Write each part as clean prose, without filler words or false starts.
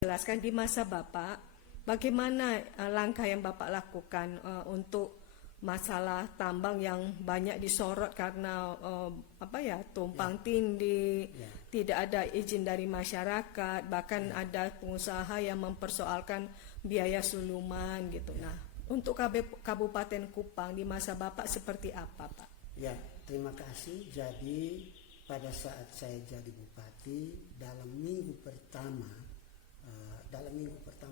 Jelaskan di masa Bapak, bagaimana langkah yang Bapak lakukan untuk masalah tambang yang banyak disorot karena tumpang tindih, tidak ada izin dari masyarakat, bahkan ada pengusaha yang mempersoalkan biaya suluman gitu. Nah, untuk Kabupaten Kupang di masa Bapak seperti apa, Pak? Ya, terima kasih. Jadi pada saat saya jadi bupati, dalam minggu pertama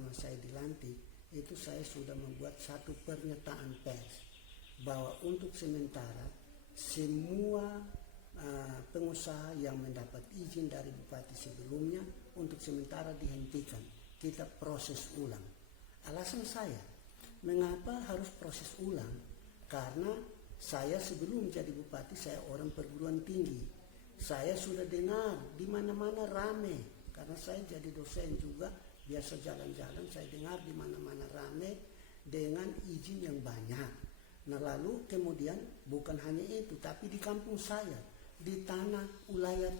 saya dilantik, itu saya sudah membuat satu pernyataan pers bahwa untuk sementara semua pengusaha yang mendapat izin dari bupati sebelumnya untuk sementara dihentikan. Kita proses ulang. Alasan saya, mengapa harus proses ulang? Karena saya sebelum jadi bupati, saya orang perguruan tinggi. Saya sudah dengar di mana-mana rame, karena saya jadi dosen juga, biasa jalan-jalan, saya dengar di mana-mana rame dengan izin yang banyak. Nah lalu kemudian bukan hanya itu, tapi di kampung saya, di tanah ulayat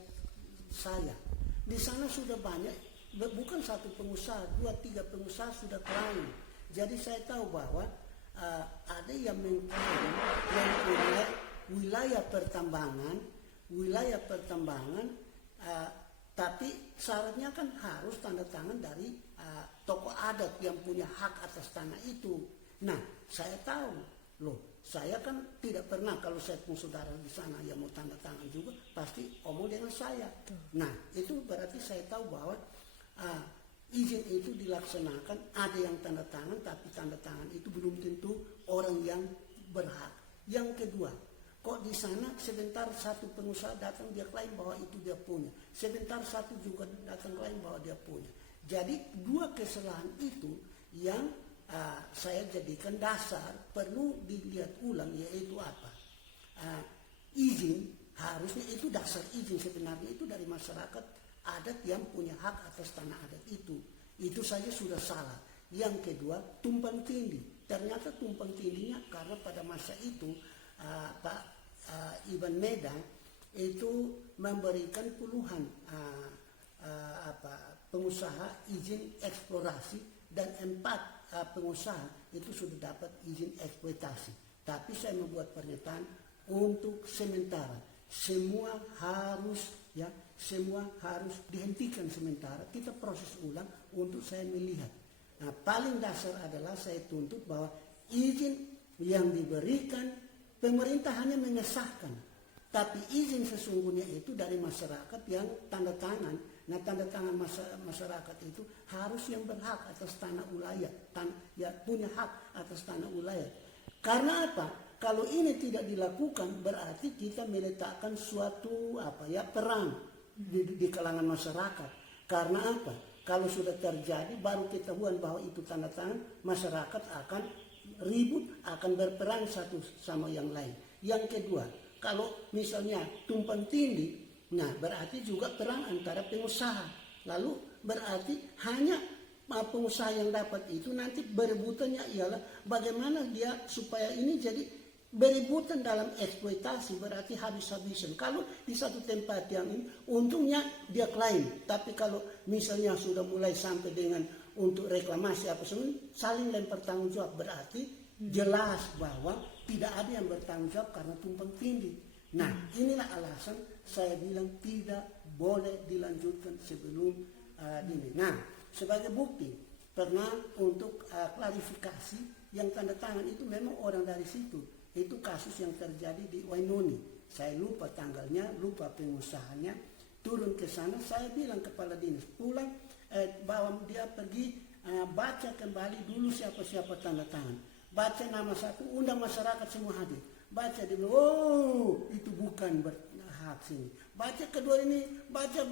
saya, di sana sudah banyak, bukan satu pengusaha, 2-3 pengusaha sudah klaim. Jadi saya tahu bahwa ada yang mengklaim yang punya wilayah pertambangan, tapi syaratnya kan harus tanda tangan dari tokoh adat yang punya hak atas tanah itu. Nah, saya tahu, saya kan tidak pernah, kalau saya pun saudara di sana yang mau tanda tangan juga pasti omong dengan saya. Nah, itu berarti saya tahu bahwa izin itu dilaksanakan, ada yang tanda tangan, tapi tanda tangan itu belum tentu orang yang berhak. Yang kedua, kok di sana sebentar satu pengusaha datang dia klaim bahwa itu dia punya, sebentar satu juga datang klaim bahwa dia punya. Jadi dua kesalahan itu yang saya jadikan dasar perlu dilihat ulang, yaitu apa? Izin harusnya itu dasar izin sebenarnya itu dari masyarakat adat yang punya hak atas tanah adat itu. Itu saja sudah salah. Yang kedua, tumpang tindih. Ternyata tumpang tindihnya karena pada masa itu Pak Iban Medang itu memberikan puluhan pengusaha izin eksplorasi dan 4 pengusaha itu sudah dapat izin eksploitasi. Tapi saya membuat pernyataan untuk sementara semua harus dihentikan sementara. Kita proses ulang untuk saya melihat. Nah, paling dasar adalah saya tuntut bahwa izin yang diberikan pemerintah hanya mengesahkan, tapi izin sesungguhnya itu dari masyarakat yang tanda tangan. Nah, tanda tangan masyarakat itu harus yang berhak atas tanah ulayat, punya hak atas tanah ulayat. Karena apa? Kalau ini tidak dilakukan berarti kita meletakkan suatu perang di kalangan masyarakat. Karena apa? Kalau sudah terjadi baru ketahuan bahwa itu tanda tangan, masyarakat akan ribut, akan berperang satu sama yang lain. Yang kedua, kalau misalnya tumpang tindih, nah berarti juga perang antara pengusaha. Lalu berarti hanya pengusaha yang dapat itu, nanti berebutannya ialah bagaimana dia supaya ini jadi berebutan dalam eksploitasi, berarti habis-habisan. Kalau di satu tempat yang ini untungnya dia klaim, tapi kalau misalnya sudah mulai sampai dengan untuk reklamasi apa semua, saling lempar tanggung jawab, berarti jelas bahwa tidak ada yang bertanggung jawab karena tumpang tindih. Nah, inilah alasan saya bilang tidak boleh dilanjutkan sebelum ini. Nah, sebagai bukti pernah untuk klarifikasi yang tanda tangan itu memang orang dari situ. Itu kasus yang terjadi di Wainoni. Saya lupa tanggalnya, lupa pengusahanya. Turun ke sana, saya bilang kepala dinas, pulang bahwa dia pergi baca kembali dulu siapa-siapa tanda tangan. Baca nama satu, undang masyarakat semua hadir. Baca, dia bilang, oh itu bukan berhak sini. Baca kedua ini, baca.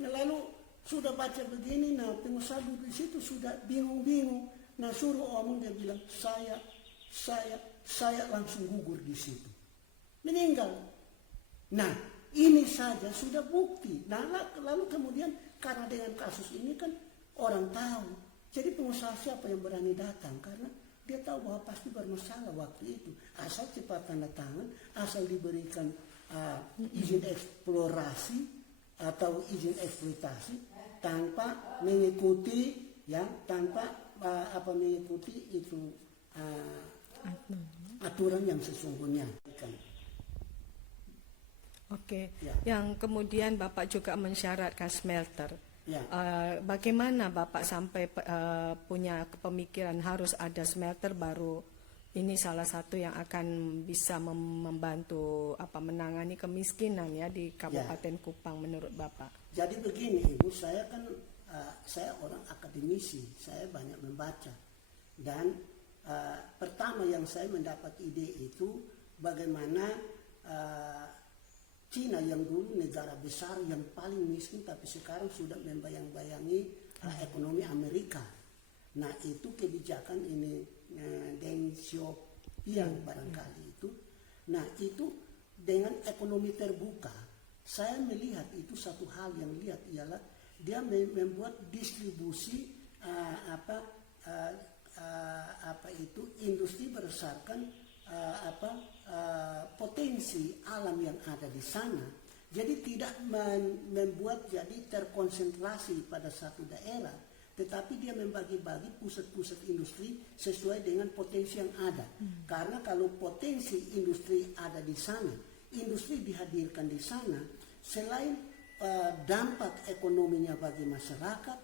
Nah, lalu sudah baca begini, nah pengusaha di situ sudah bingung-bingung. Nah suruh omong, dia bilang, saya langsung gugur di situ, meninggal. Nah, ini saja sudah bukti. Nah, lalu kemudian karena dengan kasus ini kan orang tahu. Jadi pengusaha siapa yang berani datang? Karena dia tahu bahwa pasti bermasalah waktu itu. Asal cepat tanda tangan, asal diberikan izin eksplorasi atau izin eksploitasi, tanpa mengikuti mengikuti itu aturan yang sesungguhnya. Oke. Ya. Yang kemudian Bapak juga mensyaratkan smelter. Ya. Bagaimana Bapak sampai punya pemikiran harus ada smelter baru ini salah satu yang akan bisa membantu menangani kemiskinan ya di Kabupaten Kupang menurut Bapak? Jadi begini Ibu, saya kan saya orang akademisi, saya banyak membaca dan pertama yang saya mendapat ide itu bagaimana Cina yang dulu negara besar yang paling miskin tapi sekarang sudah membayang-bayangi ekonomi Amerika. Nah itu kebijakan ini Deng Xiaoping barangkali itu. Nah itu dengan ekonomi terbuka saya melihat itu satu hal yang lihat ialah dia membuat distribusi industri berdasarkan potensi alam yang ada di sana. Jadi tidak membuat jadi terkonsentrasi pada satu daerah, tetapi dia membagi-bagi pusat-pusat industri sesuai dengan potensi yang ada. Karena kalau potensi industri ada di sana, industri dihadirkan di sana, selain dampak ekonominya bagi masyarakat,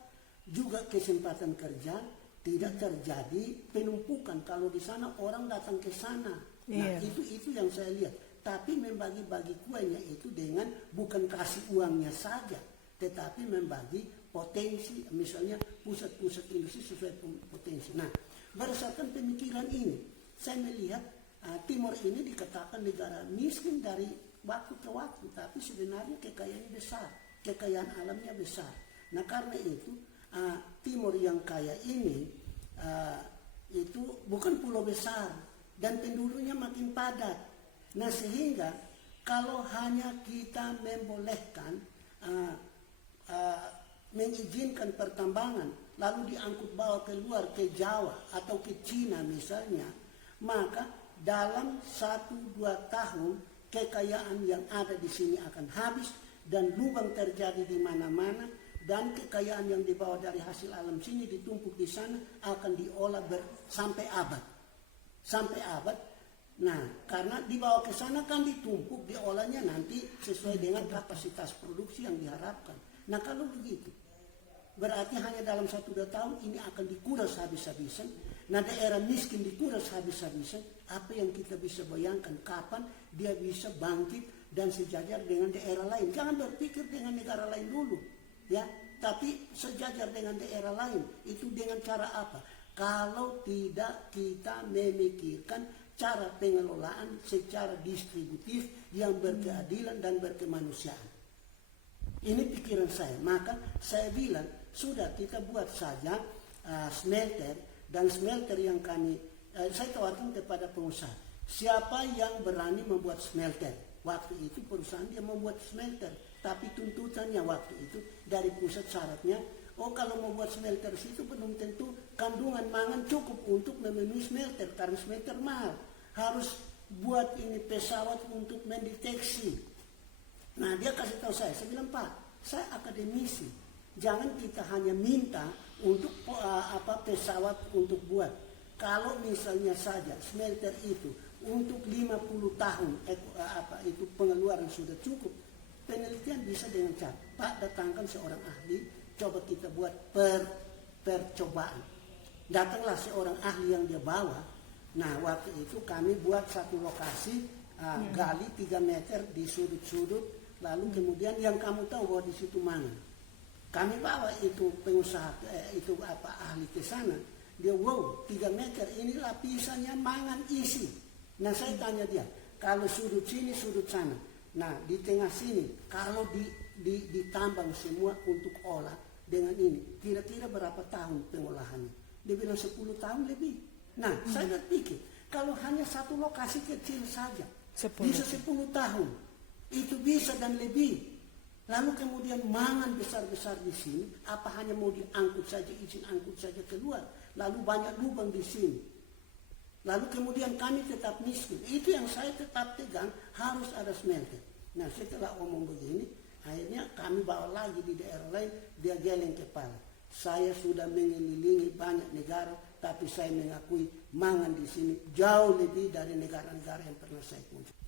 juga kesempatan kerja, tidak terjadi penumpukan kalau di sana orang datang ke sana. Nah, itu yang saya lihat. Tapi membagi-bagi kuenya itu dengan bukan kasih uangnya saja, tetapi membagi potensi, misalnya pusat-pusat industri sesuai potensi. Nah, berdasarkan pemikiran ini, saya melihat Timor ini dikatakan negara miskin dari waktu ke waktu, tapi sebenarnya kekayaannya besar, kekayaan alamnya besar. Nah, karena itu Timor yang kaya ini itu bukan pulau besar dan penduduknya makin padat. Nah, sehingga kalau hanya kita membolehkan mengizinkan pertambangan lalu diangkut bawa keluar ke Jawa atau ke Cina misalnya, maka dalam 1-2 tahun kekayaan yang ada di sini akan habis dan lubang terjadi di mana-mana, dan kekayaan yang dibawa dari hasil alam sini ditumpuk di sana akan diolah sampai abad. Nah, karena dibawa ke sana kan ditumpuk, diolahnya nanti sesuai dengan kapasitas produksi yang diharapkan. Nah, kalau begitu, berarti hanya dalam 1-2 tahun ini akan dikuras habis-habisan. Nah, daerah miskin dikuras habis-habisan. Apa yang kita bisa bayangkan kapan dia bisa bangkit dan sejajar dengan daerah lain? Jangan berpikir dengan negara lain dulu, ya. Tapi sejajar dengan daerah lain. Itu dengan cara apa? Kalau tidak kita memikirkan cara pengelolaan secara distributif yang berkeadilan dan berkemanusiaan. Ini pikiran saya. Maka saya bilang, sudah kita buat saja smelter, dan smelter yang saya tawarkan kepada pengusaha. Siapa yang berani membuat smelter? Waktu itu perusahaan dia membuat smelter, tapi tuntutannya waktu itu dari pusat syaratnya, kalau membuat smelter situ belum tentu kandungan mangan cukup untuk memenuhi smelter, karena smelter mahal. Harus buat ini pesawat untuk mendeteksi. Nah, dia kasih tahu saya bilang, Pak, saya akademisi, jangan kita hanya minta untuk pesawat untuk buat. Kalau misalnya saja smelter itu untuk 50 tahun itu pengeluaran sudah cukup, penelitian bisa dengan cara, Pak, datangkan seorang ahli, coba kita buat percobaan. Datanglah seorang ahli yang dia bawa. Nah, waktu itu kami buat satu lokasi, gali 3 meter di sudut-sudut, lalu kemudian yang kamu tahu bahwa di situ mangan. Kami bawa itu pengusaha, ahli ke sana. Dia, 3 meter ini lapisannya mangan isi. Nah, saya tanya dia, kalau sudut sini, sudut sana. Nah, di tengah sini, kalau ditambang semua untuk olah dengan ini, kira-kira berapa tahun pengolahannya? Dia bilang 10 tahun lebih. Nah, saya berpikir, kalau hanya satu lokasi kecil saja, bisa 10 tahun. Itu bisa dan lebih. Lalu kemudian mangan besar-besar di sini, apa hanya mau diangkut saja, izin angkut saja keluar. Lalu banyak lubang di sini. Lalu kemudian kami tetap miskin. Itu yang saya tetap pegang, harus ada smelter. Nah, setelah omong begini, Akhirnya kami bawa lagi di daerah lain, dia geleng kepala. Saya sudah mengelilingi banyak negara, tapi saya mengakui mangan di sini jauh lebih dari negara-negara yang pernah saya kunjungi.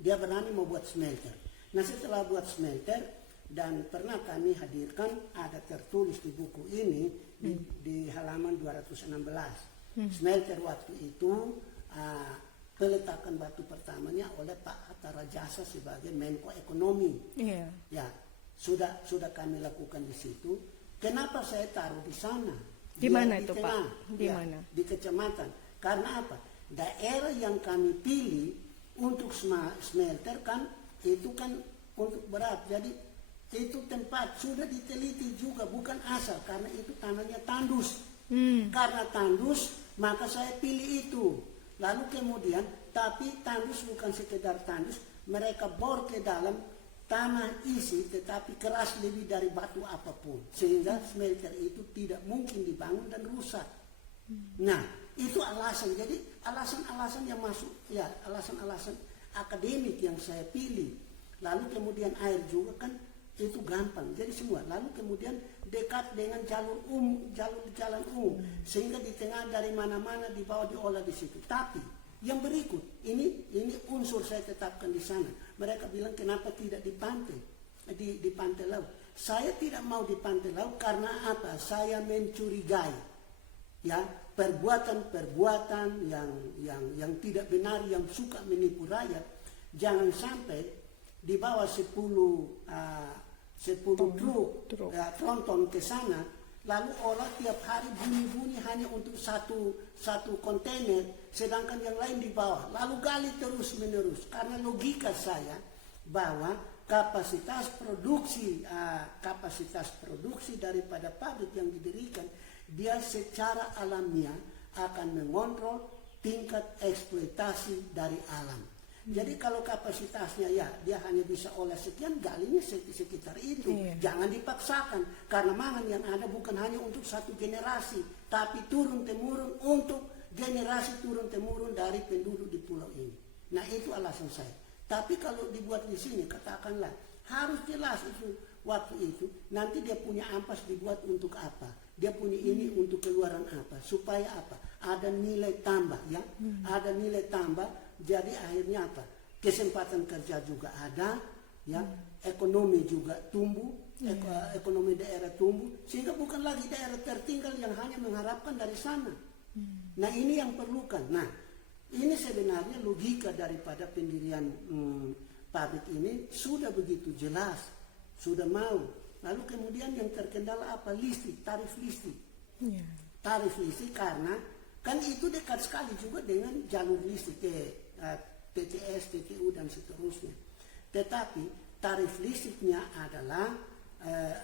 Dia berani mau buat smelter. Nah setelah buat smelter, dan pernah kami hadirkan, ada tertulis di buku ini di halaman 216. Smelter waktu itu peletakan batu pertamanya oleh Pak Hatta Rajasa sebagai Menko Ekonomi. Iya. Ya, sudah kami lakukan di situ. Kenapa saya taruh di sana? Di mana itu, tengah, Pak? Di mana? Di kecamatan. Karena apa? Daerah yang kami pilih untuk smelter kan itu kan untuk berat. Jadi itu tempat sudah diteliti juga, bukan asal, karena itu tanahnya tandus. Karena tandus, maka saya pilih itu. Lalu kemudian, tapi tandus bukan sekedar tandus, mereka bor ke dalam tanah isi, tetapi keras lebih dari batu apapun, sehingga smelter itu tidak mungkin dibangun dan rusak. Nah, itu alasan. Jadi alasan-alasan yang masuk, ya alasan-alasan akademik yang saya pilih. Lalu kemudian air juga kan itu gampang. Jadi semua. Lalu kemudian dekat dengan jalan umum, sehingga di tengah dari mana-mana dibawa diolah di situ. Tapi yang berikut, ini unsur saya tetapkan di sana. Mereka bilang kenapa tidak di pantai, di pantai laut. Saya tidak mau di pantai laut karena apa? Saya mencurigai, ya, perbuatan-perbuatan yang tidak benar, yang suka menipu rakyat. Jangan sampai di bawah 10 truk tronton ke sana, lalu olah tiap hari bunyi-bunyi hanya untuk satu kontainer, sedangkan yang lain di bawah, lalu gali terus menerus. Karena logika saya bahwa kapasitas produksi daripada pabrik yang didirikan, dia secara alamiah akan mengontrol tingkat eksploitasi dari alam. Jadi kalau kapasitasnya ya dia hanya bisa olah sekian, galinya sekitar itu. Jangan dipaksakan, karena mangan yang ada bukan hanya untuk satu generasi, tapi turun-temurun untuk generasi turun-temurun dari penduduk di pulau ini. Nah itu alasan saya. Tapi kalau dibuat di sini, katakanlah harus jelas itu waktu itu, nanti dia punya ampas dibuat untuk apa, dia punya ini untuk keluaran apa, supaya apa, ada nilai tambah, ya, ada nilai tambah. Jadi akhirnya apa? Kesempatan kerja juga ada, ya, ekonomi juga tumbuh, ekonomi daerah tumbuh, sehingga bukan lagi daerah tertinggal yang hanya mengharapkan dari sana. Nah ini yang perlukan. Nah ini sebenarnya logika daripada pendirian pabrik ini sudah begitu jelas, sudah mau. Lalu kemudian yang terkendala apa? Listrik, tarif listrik. Tarif listrik karena kan itu dekat sekali juga dengan jalur listrik TTS, TTU dan seterusnya. Tetapi tarif listriknya adalah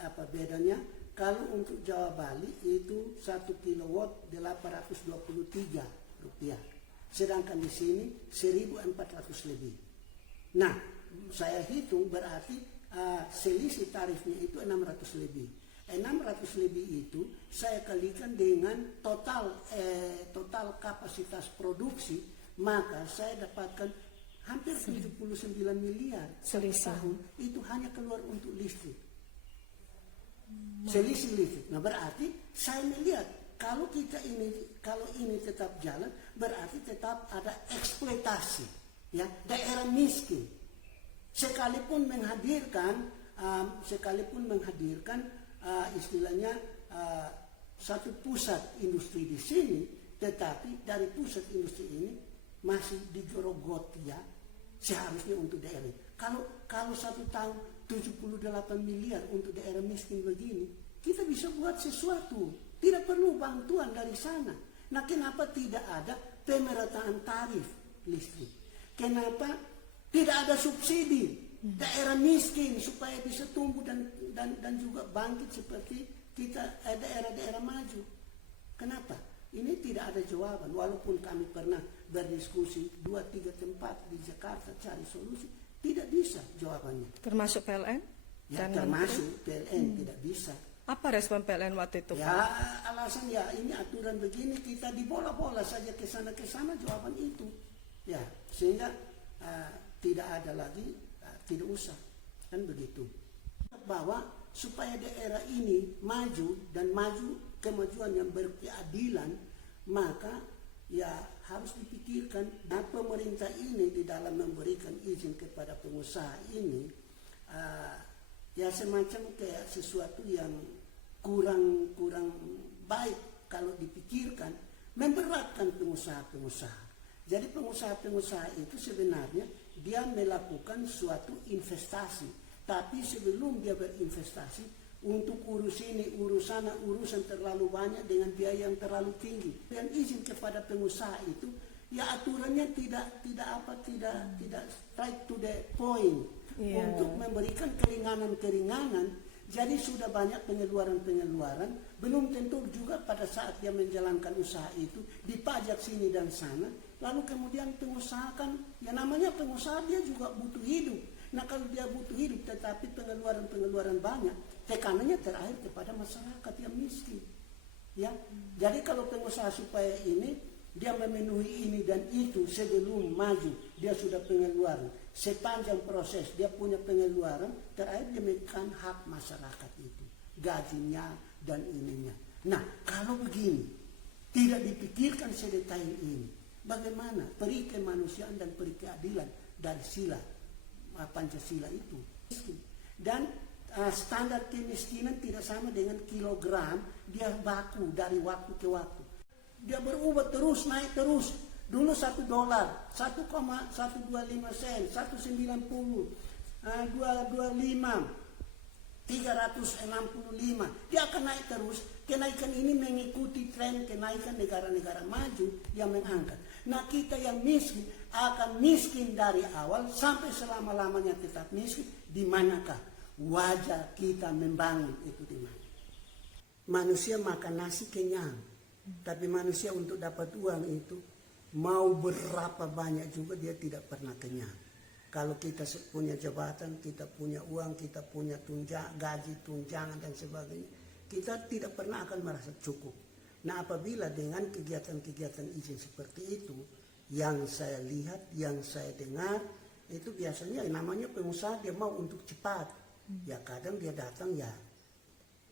apa bedanya? Kalau untuk Jawa Bali itu 1 kilowatt 823 rupiah. Sedangkan di sini 1.400 lebih. Nah, saya hitung berarti selisih tarifnya itu 600 lebih. 600 lebih itu saya kalikan dengan total kapasitas produksi, maka saya dapatkan hampir 79 miliar selisih tahun itu hanya keluar untuk listrik. Selisih listrik. Nah berarti saya melihat kalau ini tetap jalan, berarti tetap ada eksploitasi, ya, daerah miskin. Sekalipun menghadirkan istilahnya satu pusat industri di sini, tetapi dari pusat industri ini masih digerogoti, ya, seharusnya untuk daerah. Kalau 1 tahun 78 miliar untuk daerah miskin begini, kita bisa buat sesuatu, tidak perlu bantuan dari sana. Nah kenapa tidak ada pemerataan tarif listrik? Kenapa tidak ada subsidi daerah miskin supaya bisa tumbuh dan juga bangkit seperti kita daerah-daerah maju? Kenapa? Ini tidak ada jawaban. Walaupun kami pernah berdiskusi 2-3 tempat di Jakarta cari solusi, tidak bisa jawabannya. Termasuk PLN? Ya, termasuk PLN tidak bisa. Apa respon PLN waktu itu, ya, Pak? Alasan ya ini aturan begini, kita dibola-bola saja ke sana jawaban itu. Ya, sehingga tidak ada lagi, tidak usah. Kan begitu. bahwa supaya daerah ini maju dan maju kemajuan yang berkeadilan, maka ya harus dipikirkan. Nah, pemerintah ini di dalam memberikan izin kepada pengusaha ini ya semacam kayak sesuatu yang kurang baik kalau dipikirkan, memberatkan pengusaha-pengusaha. Jadi pengusaha-pengusaha itu sebenarnya dia melakukan suatu investasi, tapi sebelum dia berinvestasi untuk urus ini, urus sana, urusan terlalu banyak dengan biaya yang terlalu tinggi. Dan izin kepada pengusaha itu, ya aturannya tidak straight to the point, untuk memberikan keringanan-keringanan. Jadi sudah banyak pengeluaran-pengeluaran, belum tentu juga pada saat dia menjalankan usaha itu dipajak sini dan sana. Lalu kemudian pengusaha kan, ya namanya pengusaha dia juga butuh hidup. Nah kalau dia butuh hidup tetapi pengeluaran banyak, tekanannya terakhir kepada masyarakat yang miskin. Ya, jadi kalau pengusaha supaya ini dia memenuhi ini dan itu sebelum maju, dia sudah pengeluaran. Sepanjang proses dia punya pengeluaran, terakhir dia menekan hak masyarakat itu, gajinya dan ininya. Nah, kalau begini, tidak dipikirkan sedetail ini, bagaimana peri kemanusiaan dan peri keadilan dari sila Pancasila itu. Dan standar kemiskinan tidak sama dengan kilogram, dia baku dari waktu ke waktu. Dia berubah terus, naik terus. Dulu $1, 1,125 sen, 190, 225, 365. Dia akan naik terus. Kenaikan ini mengikuti tren kenaikan negara-negara maju yang mengangkat. Nah kita yang miskin akan miskin dari awal sampai selama-lamanya tetap miskin. Di manakah wajah kita membangun itu di mana? Manusia makan nasi kenyang, tapi manusia untuk dapat uang itu mau berapa banyak juga dia tidak pernah kenyang. Kalau kita punya jabatan, kita punya uang, kita punya gaji, tunjangan dan sebagainya, kita tidak pernah akan merasa cukup. Nah apabila dengan kegiatan-kegiatan izin seperti itu, yang saya lihat, yang saya dengar, itu biasanya namanya pengusaha dia mau untuk cepat. Ya kadang dia datang ya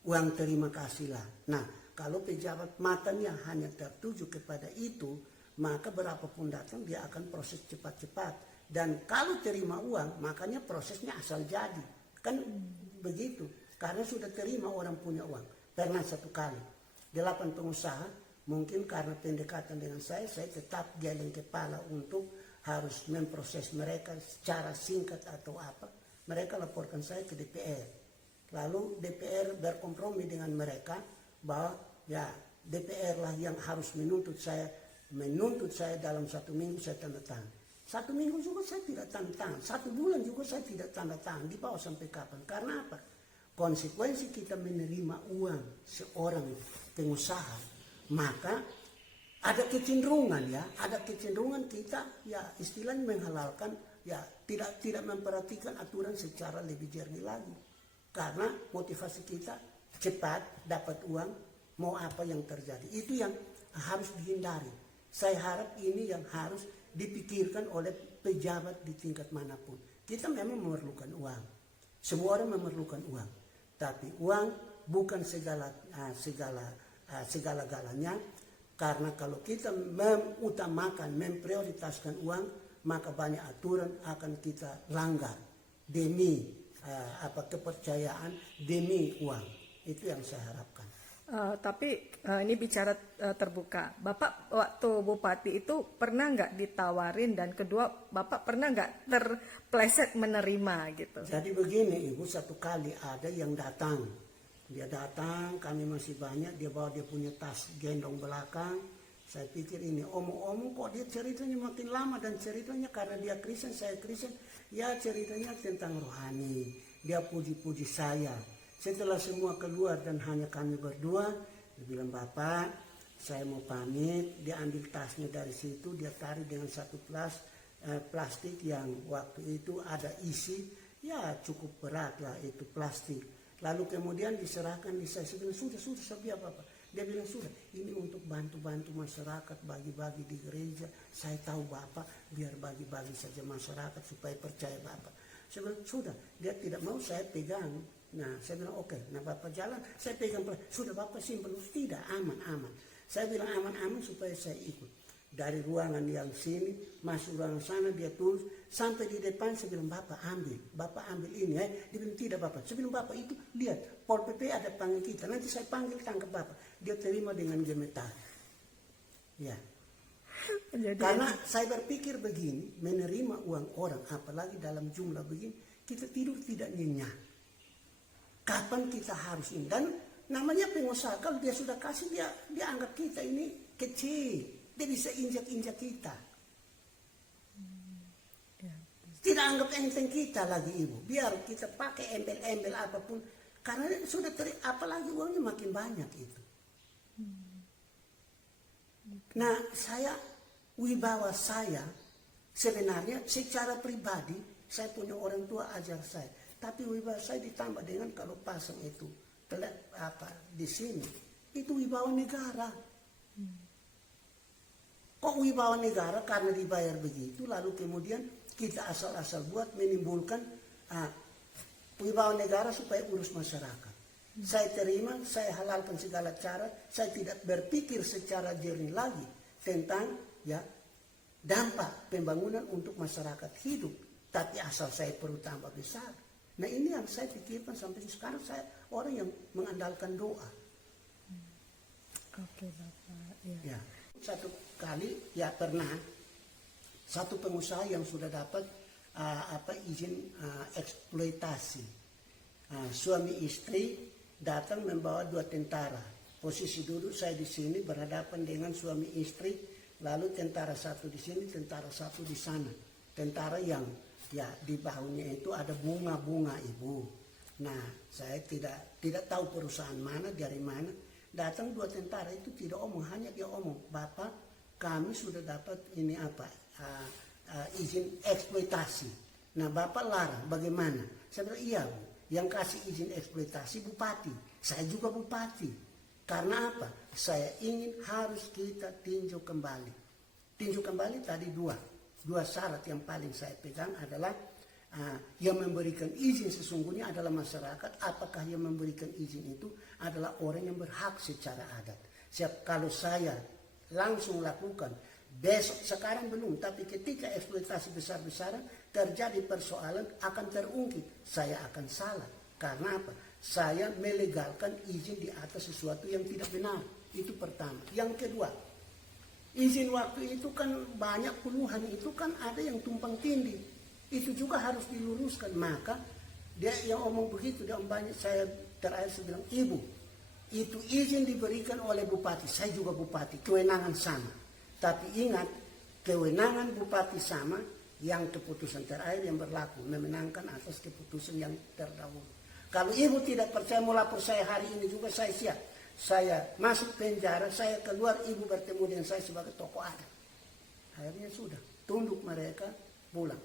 uang terima kasih lah. Nah kalau pejabat matanya hanya tertuju kepada itu, maka berapapun datang dia akan proses cepat-cepat. Dan kalau terima uang, makanya prosesnya asal jadi. Kan begitu. Karena sudah terima orang punya uang. Pernah satu kali, 8 pengusaha, mungkin karena pendekatan dengan saya tetap geleng kepala untuk harus memproses mereka secara singkat atau apa. Mereka laporkan saya ke DPR. Lalu DPR berkompromi dengan mereka bahwa ya DPR lah yang harus menuntut saya dalam 1 minggu saya tanda tangan. 1 minggu juga saya tidak tanda tangan, 1 bulan juga saya tidak tanda tangan. Di bawah sampai kapan? Karena apa? Konsekuensi kita menerima uang seorang pengusaha, maka ada kecenderungan kita ya istilahnya menghalalkan, ya tidak memperhatikan aturan secara lebih jernih lagi. Karena motivasi kita cepat dapat uang, mau apa yang terjadi. Itu yang harus dihindari. Saya harap ini yang harus dipikirkan oleh pejabat di tingkat manapun. Kita memang memerlukan uang. Semua orang memerlukan uang. Tapi uang bukan segala-galanya. Karena kalau kita memprioritaskan uang, maka banyak aturan akan kita langgar demi kepercayaan, demi uang. Itu yang saya harapkan. Tapi ini bicara terbuka. Bapak waktu bupati itu pernah nggak ditawarin, dan kedua Bapak pernah nggak terpleset menerima gitu? Jadi begini Ibu, satu kali ada yang datang. Dia datang, kami masih banyak, dia bawa dia punya tas gendong belakang. Saya pikir ini omong-omong kok dia ceritanya makin lama, dan ceritanya karena dia Kristen, saya Kristen, ya ceritanya tentang rohani. Dia puji-puji saya. Setelah semua keluar dan hanya kami berdua, dia bilang, Bapak, saya mau pamit. Dia ambil tasnya dari situ, dia tarik dengan satu plastik yang waktu itu ada isi, ya cukup berat lah itu plastik. Lalu kemudian diserahkan di saya bilang, sudah saya biar Bapak. Dia bilang, sudah, ini untuk bantu-bantu masyarakat, bagi-bagi di gereja. Saya tahu Bapak, biar bagi-bagi saja masyarakat supaya percaya Bapak. Saya bilang, sudah, dia tidak mau saya pegang. Nah, saya bilang oke. Nah, Bapak jalan, saya pegang, sudah Bapak simpel, tidak, aman. Saya bilang aman supaya saya ikut. Dari ruangan yang sini, masuk ruangan sana, dia tulis, sampai di depan saya bilang, Bapak ambil ini. Dia bilang, tidak Bapak. Saya bilang, Bapak itu, lihat, Pol PP ada panggil kita, nanti saya panggil tangkap Bapak. Dia terima dengan gemetar. Ya. Jadi, Karena saya berpikir begini, menerima uang orang, apalagi dalam jumlah begini, kita tidur tidak nyenyak. Kapan kita harus ini? Dan namanya pengusaha, kalau dia sudah kasih, dia anggap kita ini kecil. Dia bisa injak-injak kita. ya. Tidak anggap enteng kita lagi ibu. Biar kita pakai embel-embel apapun. Karena sudah apalagi uangnya makin banyak itu. Nah, wibawa saya sebenarnya secara pribadi saya punya orang tua ajar saya. Tapi wibawa saya ditambah dengan kalau pasang itu di sini itu wibawa negara. Kok wibawa negara karena dibayar begitu lalu kemudian kita asal-asal buat menimbulkan wibawa negara supaya urus masyarakat. Saya terima, saya halalkan segala cara, saya tidak berpikir secara jernih lagi tentang dampak pembangunan untuk masyarakat hidup. Tapi asal saya perlu tambah besar. Nah ini yang saya pikirkan sampai sekarang, saya orang yang mengandalkan doa. Oke Bapak. Ya. Satu kali pernah satu pengusaha yang sudah dapat izin eksploitasi. Suami istri datang membawa 2 tentara. Posisi duduk saya di sini berhadapan dengan suami istri, lalu tentara satu di sini, tentara satu di sana. Tentara yang di bahunya itu ada bunga-bunga ibu. Nah, saya tidak tahu perusahaan mana, dari mana. Datang 2 tentara itu tidak omong, hanya dia omong, Bapak kami sudah dapat ini izin eksploitasi. Nah Bapak larang, bagaimana? Saya bilang iya Bu, yang kasih izin eksploitasi bupati, saya juga bupati. Karena apa? Saya ingin harus kita tinjau kembali. Tinjau kembali tadi dua syarat yang paling saya pegang adalah yang memberikan izin sesungguhnya adalah masyarakat. Apakah yang memberikan izin itu adalah orang yang berhak secara adat. Kalau saya langsung lakukan, besok sekarang belum, tapi ketika eksploitasi besar-besaran terjadi persoalan akan terungkit, saya akan salah. Karena apa? Saya melegalkan izin di atas sesuatu yang tidak benar. Itu pertama. Yang kedua, izin waktu itu kan banyak puluhan, itu kan ada yang tumpang tindih. Itu juga harus diluruskan. Maka dia yang omong begitu, dia banyak, saya terakhir bilang, Ibu, itu izin diberikan oleh bupati, saya juga bupati, kewenangan sama. Tapi ingat, kewenangan bupati sama, yang keputusan terakhir yang berlaku, memenangkan atas keputusan yang terdahulu. Kalau ibu tidak percaya mau lapor saya hari ini juga, saya siap. Saya masuk penjara, saya keluar, ibu bertemu dengan saya sebagai tokoh adat. Akhirnya sudah, tunduk mereka, pulang.